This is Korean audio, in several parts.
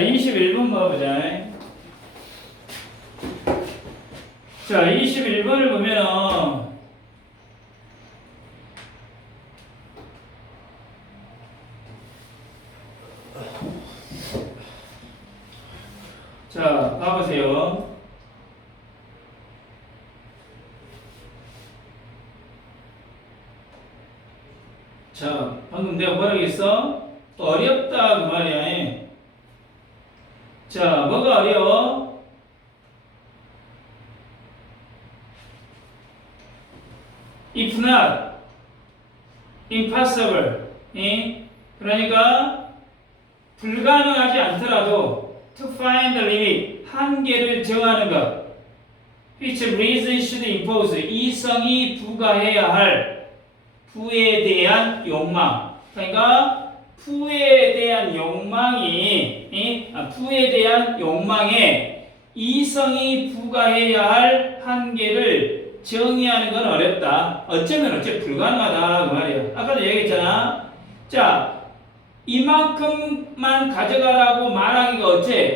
21번 봐보자. 자, 21번을 보면은 자, 봐보세요. 자, 방금 내가 뭐라고 했어? 어렵다 그 말이야. 자, 뭐가 어려워? If not, impossible. 그러니까 불가능하지 않더라도 to find the limit, 한계를 정하는 것. Which reason should impose, 이성이 부과해야 할 부에 대한 욕망. 그러니까 부에 대한 욕망에 이성이 부과해야 할 한계를 정의하는 건 어렵다. 어쩌면 불가능하다 그 말이야. 아까도 얘기했잖아. 자, 이만큼만 가져가라고 말하기가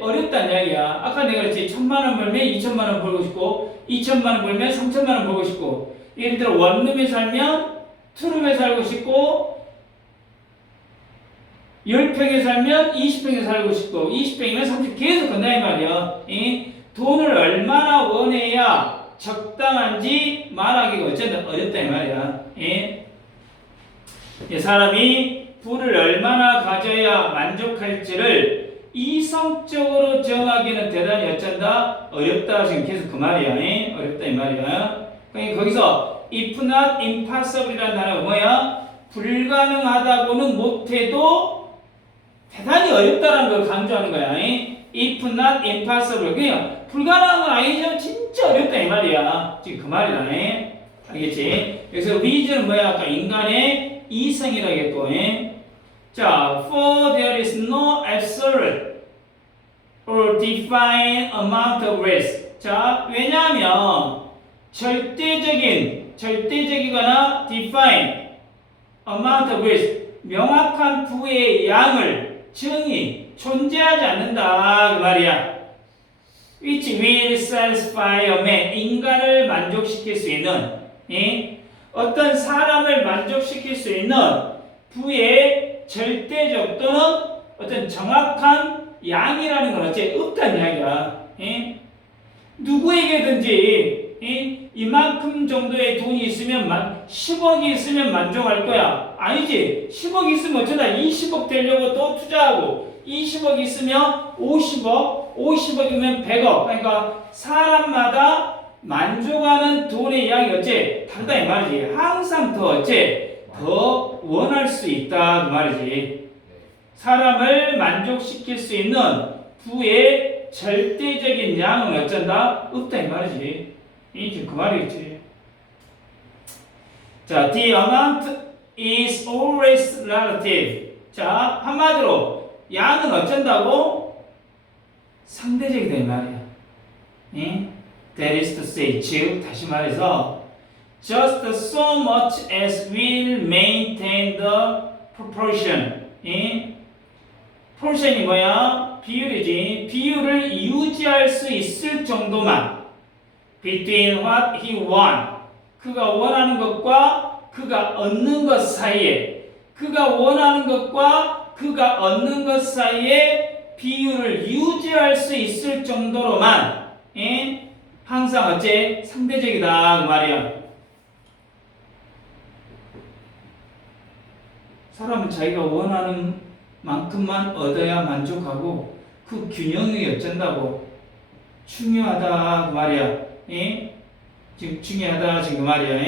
어렵다는 이야기야. 아까 내가 그랬지. 1,000만 원 벌면 2,000만 원 벌고 싶고 2,000만 원 벌면 3,000만 원 벌고 싶고, 예를 들어 원룸에 살면 투룸에 살고 싶고 10평에 살면 20평에 살고 싶고 20평이면 30 계속 건다 이 말이야. 돈을 얼마나 원해야 적당한지 말하기가 어렵다 이 말이야. 사람이 부를 얼마나 가져야 만족할지를 이성적으로 정하기는 대단히 어렵다 지금 계속 그 말이야. 어렵다 이 말이야. 그러니까 거기서 if not impossible이라는 단어가 뭐야? 불가능하다고는 못해도 대단히 어렵다는 걸 강조하는 거야. if not impossible. 그냥 불가능한 건 아니지만 진짜 어렵다 이 말이야. 지금 그 말이다. 알겠지? 그래서 reason은 뭐야? 아까 인간의 이성이라겠고. 자, for there is no absolute or defined amount of risk. 자, 왜냐하면 절대적이거나 define amount of risk, 명확한 부의 양을 존재하지 않는다 그 말이야. which will satisfy a man, 인간을 만족시킬 수 있는, 어떤 사람을 만족시킬 수 있는 부의 절대적 또는 어떤 정확한 양이라는 건 없다는 이야기야. 누구에게든지 이만큼 정도의 돈이 있으면 10억이 있으면 만족할 거야. 아니지. 10억 있으면 어쩌다 20억 되려고 또 투자하고 20억 있으면 50억, 50억이면 100억. 그러니까 사람마다 만족하는 돈의 양이 다르다 이 말이지. 항상 더 원할 수 있다 그 말이지. 사람을 만족시킬 수 있는 부의 절대적인 양은 없다 이 말이지. 지금 그 말이겠지. 자, the amount is always relative. 자, 한마디로 양은 어쩐다고? 상대적이다 이 말이야. That is to say, 즉 다시 말해서 just so much as will maintain the proportion. proportion이 뭐야? 비율이지. 비율을 유지할 수 있을 정도만 between what he want, 그가 원하는 것과 그가 얻는 것 사이에, 그가 원하는 것과 그가 얻는 것 사이에 비율을 유지할 수 있을 정도로만 항상 상대적이다 그 말이야. 사람은 자기가 원하는 만큼만 얻어야 만족하고 그 균형이 어쩐다고? 중요하다 그 말이야. 지금 중요하다 지금 그 말이야.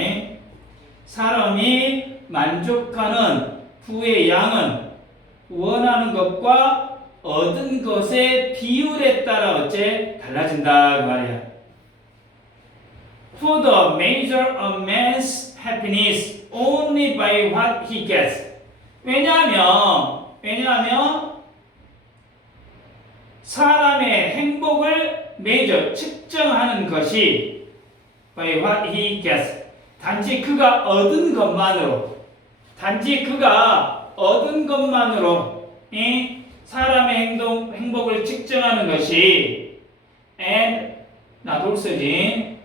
사람이 만족하는 부의 양은 원하는 것과 얻은 것의 비율에 따라 달라진다 그 말이야. For the measure of man's happiness only by what he gets. 왜냐하면 사람의 행복을 측정하는 것이 by what he gets, 단지 그가 얻은 것만으로 사람의 행복을 측정하는 것이 and 나돌서진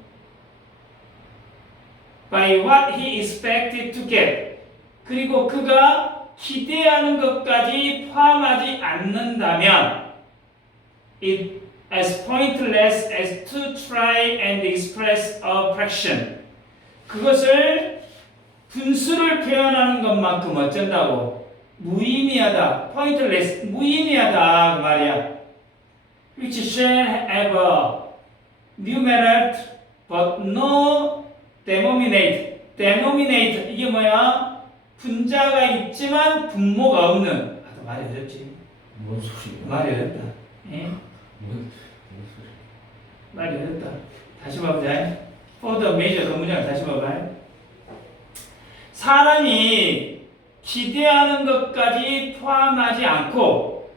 by what he expected to get 그리고 그가 기대하는 것까지 포함하지 않는다면 it as pointless as to try and express a fraction 그것을 분수를 표현하는 것만큼 어쩐다고 무의미하다 pointless 무의미하다 그 말이야 which shall have a numerator but no denominator 이게 뭐야 분자가 있지만 분모가 없는 또 말이 어렵지 뭔 소리야? 말이 어렵다 예? 뭔 소리? 말이 어렵다 다시 봐보자 for the major 그 문장을 다시 봐봐 사람이 기대하는 것까지 포함하지 않고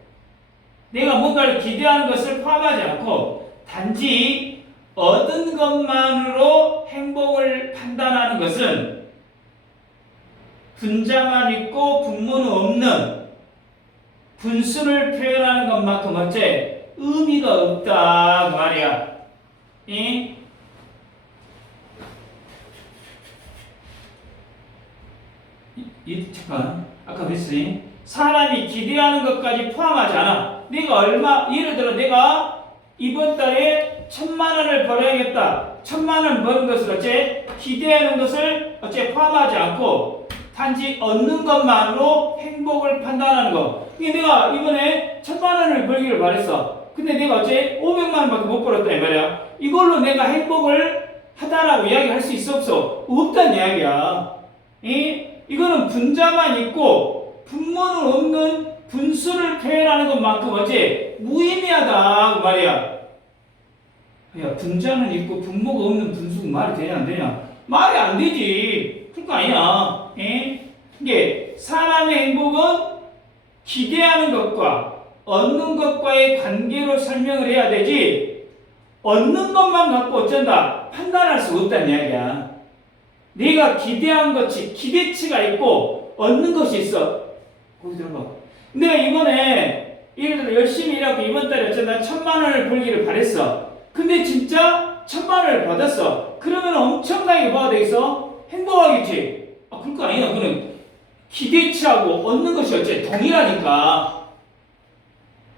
내가 뭔가를 기대하는 것을 포함하지 않고 단지 얻은 것만으로 행복을 판단하는 것은 분자만 있고 분모는 없는 분수를 표현하는 것만큼 어째 의미가 없다 그 말이야. 이 잠깐 아까 그랬으니 사람이 기대하는 것까지 포함하지 않아. 내가 얼마 예를 들어 내가 이번 달에 1,000만 원을 벌어야겠다. 1,000만 원 버는 것을 어째 기대하는 것을 어째 포함하지 않고 단지 얻는 것만으로 행복을 판단하는 거. 이게 내가 이번에 1,000만 원을 벌기를 바랬어. 근데 내가 어째 500만 원밖에 못 벌었다 이 말이야. 이걸로 내가 행복을 하다라고 이야기할 수 있어 없어? 없단 이야기야. 이거는 분자만 있고 분모는 없는 분수를 표현하는 것만큼 어째 무의미하다 그 말이야. 야 분자는 있고 분모가 없는 분수가 말이 되냐 안 되냐? 말이 안 되지. 그거 아니야. 이게 사람의 행복은 기대하는 것과 얻는 것과의 관계로 설명을 해야 되지 얻는 것만 갖고 어쩐다 판단할 수 없다는 이야기야. 내가 기대한 것이 기대치가 있고 얻는 것이 있어. 거기 들어봐. 내가 이번에 예를 들어 열심히 일하고 이번 달에 어쩐다 1,000만 원을 벌기를 바랬어. 근데 진짜 1,000만 원을 받았어. 그러면 엄청나게 뭐가 되겠어? 행복하겠지. 그럴 거 아니야. 그는 기대치하고 얻는 것이 어째 동일하니까.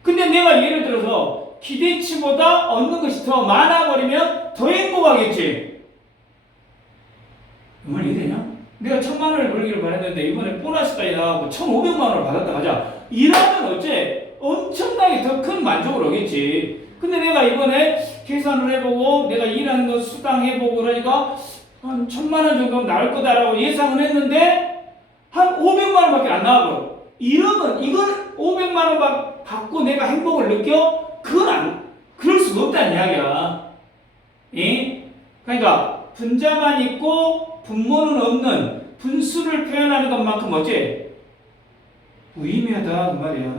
근데 내가 예를 들어서 기대치보다 얻는 것이 더 많아버리면 더 행복하겠지. 정말 이해되냐? 내가 1,000만 원을 벌기를 바랬는데 이번에 보너스까지 나가고 1,500만 원을 받았다 하자. 이러면 어째 엄청나게 더 큰 만족을 오겠지. 근데 내가 이번에 계산을 해보고 내가 일하는 거 수당해보고 그러니까 한 1,000만 원 정도는 나올 거다라고 예상을 했는데 한 500만 원밖에 안 나와버려. 이러면 이건 500만 원 받고 내가 행복을 느껴? 그럴 수가 없다는 이야기야. 그러니까 분자만 있고 분모는 없는 분수를 표현하는 것만큼 어째 무의미하다 그 말이야.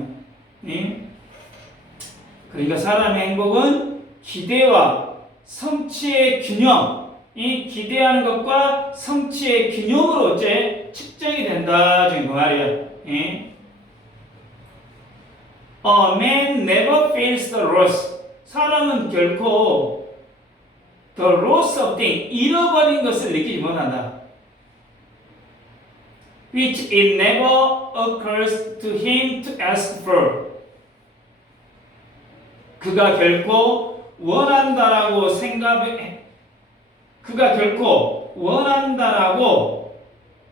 그러니까 사람의 행복은 기대와 성취의 균형, 이 기대하는 것과 성취의 균형으로 어째 측정이 된다 지금 그 말이야. A man never feels the loss. 사람은 결코 the loss of thing, 잃어버린 것을 느끼지 못한다. Which it never occurs to him to ask for. 그가 결코 원한다라고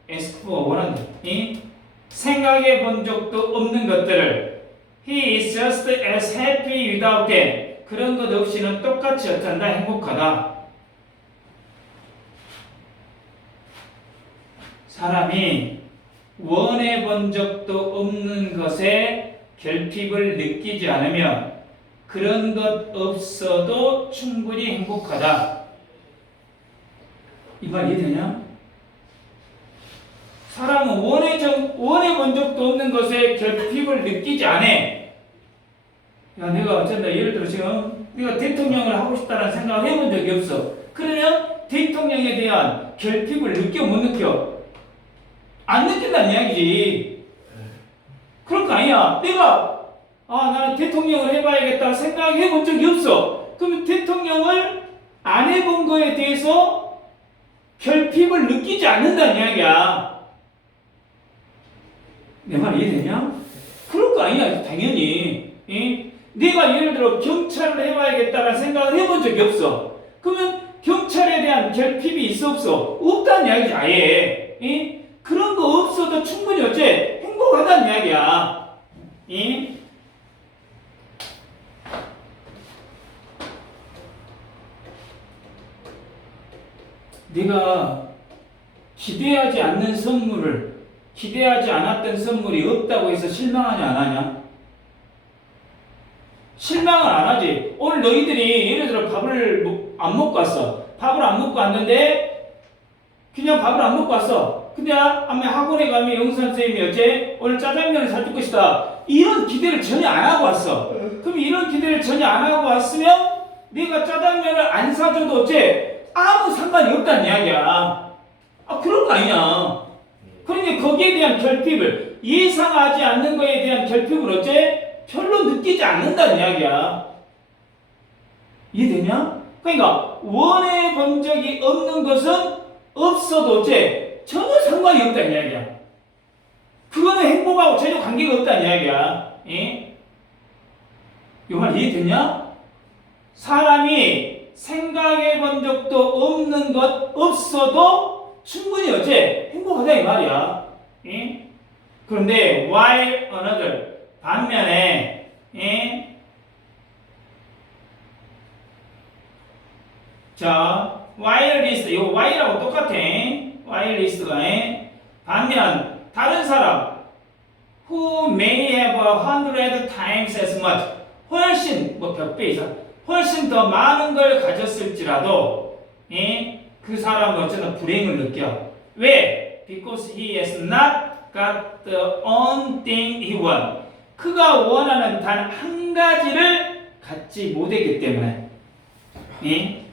ask for 원한다. 생각해 본 적도 없는 것들을 He is just as happy without them. 그런 것 없이는 똑같이 어쩐다 행복하다. 사람이 원해 본 적도 없는 것에 결핍을 느끼지 않으면 그런 것 없어도 충분히 행복하다. 이 말 이해되냐? 사람은 원해 본 적도 없는 것에 결핍을 느끼지 않아. 야, 내가 어쩐다. 예를 들어 지금 내가 대통령을 하고 싶다는 생각을 해본 적이 없어. 그러면 대통령에 대한 결핍을 느껴 못 느껴? 안 느낀다는 이야기지. 그럴 거 아니야. 내가 아, 나는 대통령을 해봐야겠다 생각해 본 적이 없어. 그러면 대통령을 안 해본 거에 대해서 결핍을 느끼지 않는다는 이야기야. 내 말 이해되냐? 그럴 거 아니야, 당연히. 예? 내가 예를 들어 경찰을 해봐야겠다는 생각을 해본 적이 없어. 그러면 경찰에 대한 결핍이 있어 없어? 없다는 이야기지 아예. 예? 그런 거 없어도 충분히 어째 행복하다는 이야기야. 예? 내가 기대하지 않는 선물을, 기대하지 않았던 선물이 없다고 해서 실망하냐 안 하냐? 실망을 안 하지. 오늘 너희들이 예를 들어 밥을 안 먹고 왔어. 밥을 안 먹고 왔는데 그냥 밥을 안 먹고 왔어. 근데 아마 학원에 가면 영선 선생님이 어제 오늘 짜장면을 사줄 것이다. 이런 기대를 전혀 안 하고 왔어. 그럼 이런 기대를 전혀 안 하고 왔으면 네가 짜장면을 안 사줘도 어째 아무 상관이 없다는 이야기야. 아, 그런 거 아니냐. 그러니까 거기에 대한 결핍을, 예상하지 않는 거에 대한 결핍을 어째 별로 느끼지 않는다는 이야기야. 이해되냐? 그러니까 원해 본 적이 없는 것은 없어도 어째 전혀 상관이 없다는 이야기야. 그거는 행복하고 전혀 관계가 없다는 이야기야. 예? 이 말 이해되냐? 사람이 생각해 본 적도 없는 것 없어도 충분히 어째 행복하다 이 말이야. 예? 그런데 while another, 반면에 예? 자, while list, 이거 while하고 똑같아. while list가 예? 반면 다른 사람 who may have 100 times as much, 훨씬 뭐 몇 배 이상, 훨씬 더 많은 걸 가졌을지라도 예? 그 사람은 어쩌나 불행을 느껴. 왜? Because he has not got the own thing he wants. 그가 원하는 단 한 가지를 갖지 못했기 때문에. 예?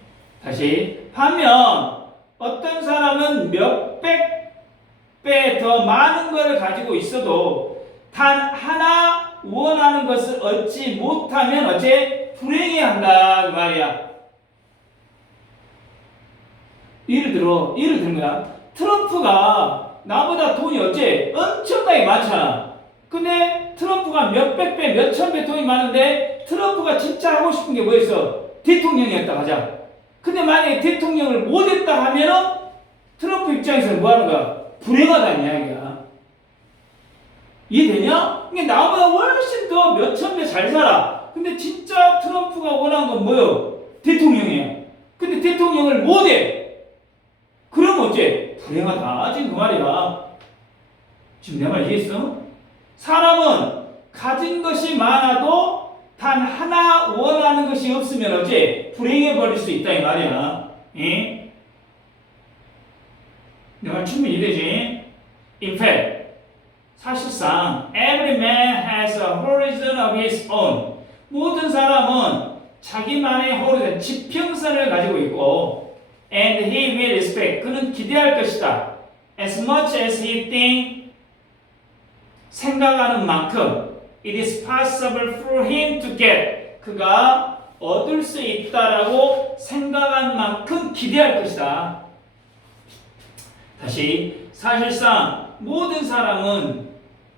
다시 반면 어떤 사람은 몇백 배 더 많은 걸 가지고 있어도 단 하나 원하는 것을 얻지 못하면 어째 불행해한다 그 말이야. 예를 들은 거야. 트럼프가 나보다 돈이 어째 엄청나게 많잖아. 근데 트럼프가 몇백 배, 몇천 배 돈이 많은데 트럼프가 진짜 하고 싶은 게 뭐였어? 대통령이었다 하자. 근데 만약에 대통령을 못했다 하면은 트럼프 입장에서는 뭐 하는 거야? 불행하다는 이야기야. 이해되냐? 이게 나보다 훨씬 더 몇천 배 잘 살아. 근데 진짜 트럼프가 원하는 건 뭐요? 대통령이야. 근데 대통령을 못해. 그럼 어째? 불행하다. 지금 그 말이야. 지금 내 말 이해했어? 사람은 가진 것이 많아도 단 하나 원하는 것이 없으면 어째? 불행해 버릴 수 있다 이 말이야. 예? 내 말 충분히 이해되지? In fact, 사실상 every man has a horizon of his own. 모든 사람은 자기만의 horizon, 지평선을 가지고 있고 and he will expect, 그는 기대할 것이다. As much as he think, 생각하는 만큼 it is possible for him to get, 그가 얻을 수 있다라고 생각한 만큼 기대할 것이다. 다시, 사실상 모든 사람은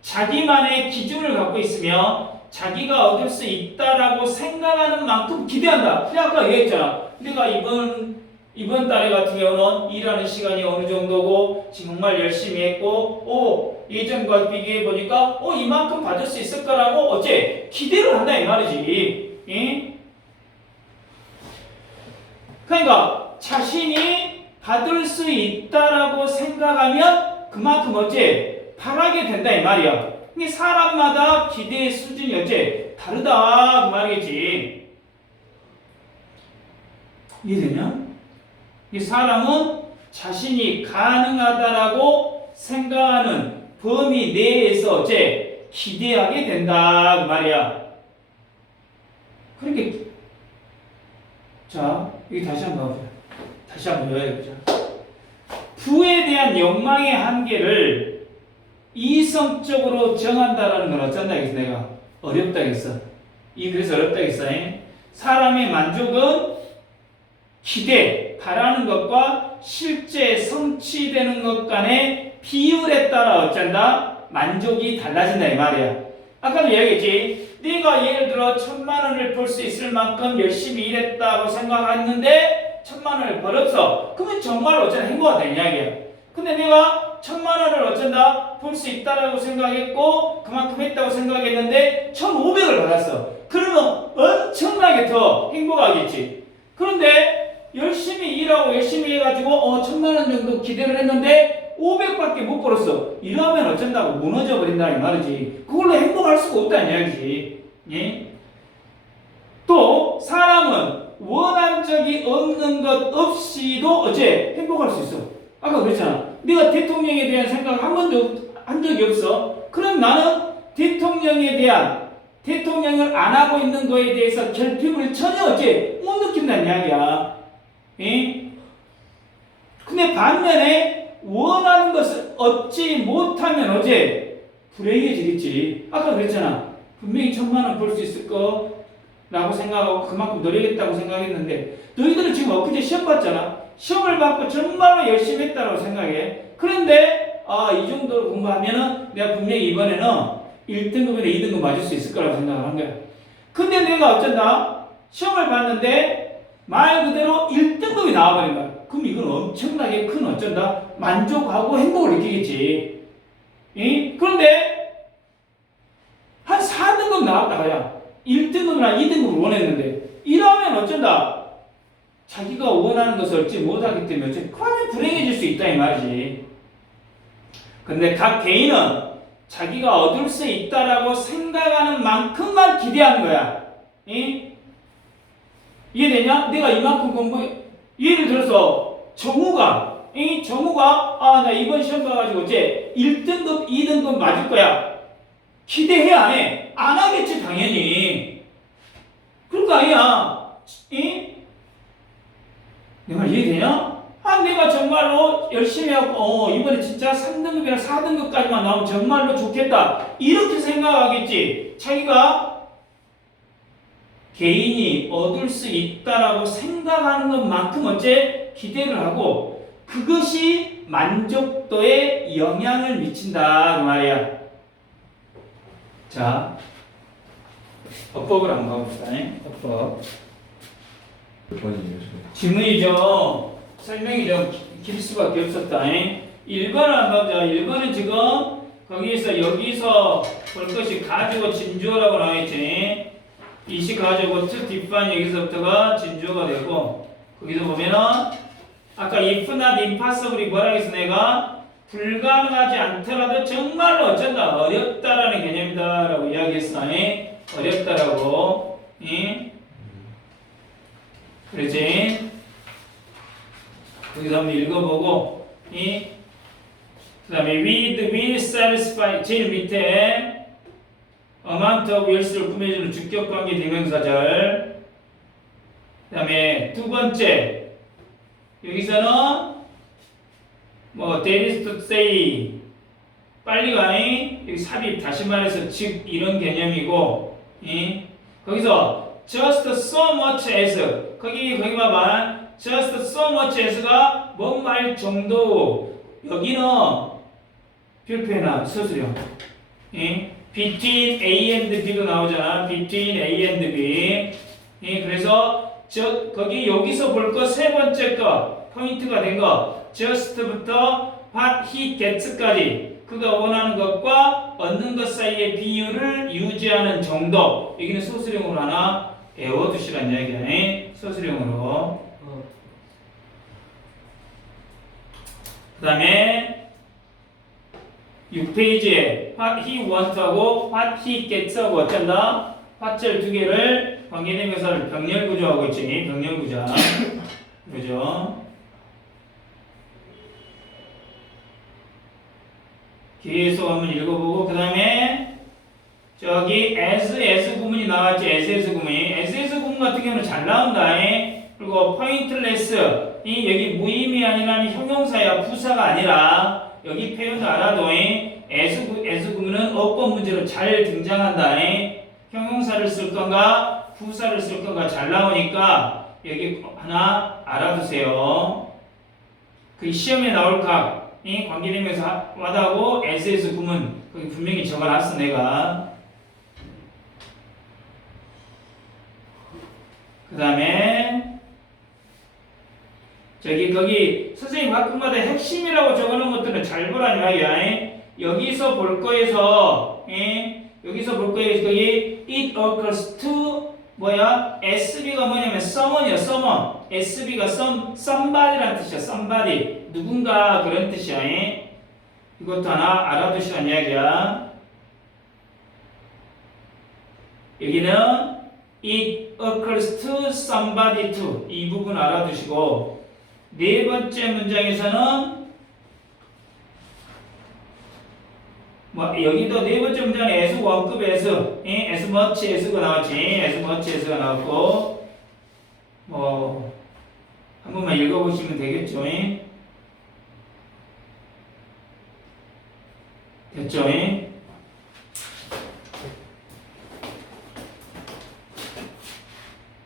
자기만의 기준을 갖고 있으며 자기가 얻을 수 있다라고 생각하는 만큼 기대한다. 그냥 아까 얘기했잖아. 내가 이번 달에 같은 경우는 일하는 시간이 어느 정도고 정말 열심히 했고 예전과 비교해 보니까 이만큼 받을 수 있을 거라고 어째 기대를 한다 이 말이지. 예? 그러니까 자신이 받을 수 있다라고 생각하면 그만큼 어째 바라게 된다 이 말이야. 이게 사람마다 기대의 수준이 어째 다르다 그 말이겠지. 이해되냐? 이 사람은 자신이 가능하다라고 생각하는 범위 내에서 어째 기대하게 된다 그 말이야. 그러니까 자, 여기 다시 한번 가보자. 다시 한번 외워보자. 부에 대한 욕망의 한계를 이성적으로 정한다라는 건 어쩐다 해서 내가 어렵다겠어. 그래서 어렵다겠어. 사람의 만족은 기대, 바라는 것과 실제 성취되는 것 간의 비율에 따라 어쩐다? 만족이 달라진다 이 말이야. 아까도 이야기했지. 네가 예를 들어 1,000만 원을 벌 수 있을 만큼 열심히 일했다고 생각했는데 1,000만 원을 벌었어. 그러면 정말로 어쩌다 행복하다 이 이야기야. 근데 내가 1,000만 원을 어쩐다? 벌 수 있다라고 생각했고 그만큼 했다고 생각했는데 1,500을 받았어. 그러면 엄청나게 더 행복하겠지. 그런데 열심히 일하고 열심히 해가지고 1,000만 원 정도 기대를 했는데 500밖에 못 벌었어. 이러면 어쩐다고 무너져 버린다 이 말이지. 그걸로 행복할 수가 없다는 이야기지. 예? 또 사람은 원한 적이 없는 것 없이도 어째 행복할 수 있어. 아까 그랬잖아. 네가 대통령에 대한 생각 한 번도 한 적이 없어. 그럼 나는 대통령에 대한 대통령을 안 하고 있는 거에 대해서 결핍을 전혀 어째 못 느낀다는 이야기야. 예? 근데 반면에 원하는 것을 얻지 못하면 어째 불행해지겠지. 아까 그랬잖아. 분명히 1,000만 원 벌 수 있을 거라고 생각하고 그만큼 노력했다고 생각했는데 너희들은 지금 엊그제 시험 봤잖아. 시험을 받고 정말로 열심히 했다고 생각해. 그런데 이 정도로 공부하면은 내가 분명히 이번에는 1등급이나 2등급 맞을 수 있을 거라고 생각을 한 거야. 근데 내가 어쩐다? 시험을 봤는데 말 그대로 1등급이 나와버린 거야. 그럼 이건 엄청나게 큰 어쩐다? 만족하고 행복을 느끼겠지. 그런데 한 4등급 나왔다가야 1등급이나 2등급을 원했는데 이러면 어쩐다? 자기가 원하는 것을 얻지 못하기 때문에 그러면 불행해질 수 있다 이 말이지. 근데 각 개인은 자기가 얻을 수 있다라고 생각하는 만큼만 기대하는 거야. 이해되냐? 내가 이만큼 예를 들어서 정우가 나 이번 시험 봐가지고 어째 1등급 2등급 맞을 거야. 기대해 안 해? 안 하겠지 당연히. 그러니까 아니야. 내 말 이해되냐? 내가 정말로 열심히 하고 이번에 진짜 3등급이나 4등급까지만 나오면 정말로 좋겠다 이렇게 생각하겠지. 자기가 개인이 얻을 수 있다라고 생각하는 것만큼 어째 기대를 하고 그것이 만족도에 영향을 미친다 그 말이야. 자, 어법을 한번 가봅시다. 어법. 몇 번이에요? 질문이죠. 설명이 좀 길 수밖에 없었다. 1번을 한번 보자. 1번은 지금 여기서 볼 것이 가지고 진주어라고 나와있지. 이시 가지고 to define 여기서부터가 진주어가 되고 거기서 보면은 아까 if not impossible이 뭐라고 했어 내가 불가능하지 않더라도 정말로 어쩐다 어렵다라는 개념이다 라고 이야기했어. 어렵다라고. 그렇지? 거기서 한번 읽어보고 그 다음에 will satisfy 제일 밑에 amount of wills를 꾸며주는 주격관계 대명사절. 그 다음에 두 번째 여기서는 that is to say 빨리 가니 여기 삽입 다시 말해서 즉 이런 개념이고 거기서 just so much as 거기 봐봐. just so much as가 뭔 말 정도. 여기는 별표나 서술형. between A and B도 나오잖아. between A and B. 그래서 거기 여기서 볼 거 세 번째 거 포인트가 된 거 just부터 what he gets까지 그가 원하는 것과 얻는 것 사이의 비율을 유지하는 정도. 여기는 서술형으로 하나 외워두시라는 이야기네. 서술형으로. 그 다음에 6페이지에 what he want하고 what he gets하고 어쩐다? 화절 두 개를 관계대명사를 병렬구조하고 있지. 병렬구조. 그죠? 계속 한번 읽어보고 그 다음에 저기 as 구문이 나왔지. as 구문 같은 경우는 잘 나온다. 그리고 pointless 이 여기 무의미 아니라는 형용사야. 부사가 아니라 여기 표현도 알아도 as 구문은 어법 문제로 잘 등장한다. 형용사를 쓸 건가 부사를 쓸 건가 잘 나오니까 여기 하나 알아두세요. 그 시험에 나올 각이 관계대명사 와다고 as에서 구문 거기 분명히 적어놨어 내가. 그 다음에 거기 선생님 가끔마다 핵심이라고 적어놓은 것들은 잘 보라니 말이야. 여기서 볼 거에서 거기 it occurs to 뭐야? SB가 뭐냐면 someone이야. someone. SB가 somebody란 뜻이야. somebody. 누군가 그런 뜻이야. 이것도 하나 알아두시란 이야기야. 여기는 it occurs to somebody to 이 부분 알아두시고 네 번째 문장에서는 여기도 네 번째 문장은 as 원급 as as much as가 나왔지. as much as가 나왔고 한 번만 읽어보시면 되겠죠. 됐죠?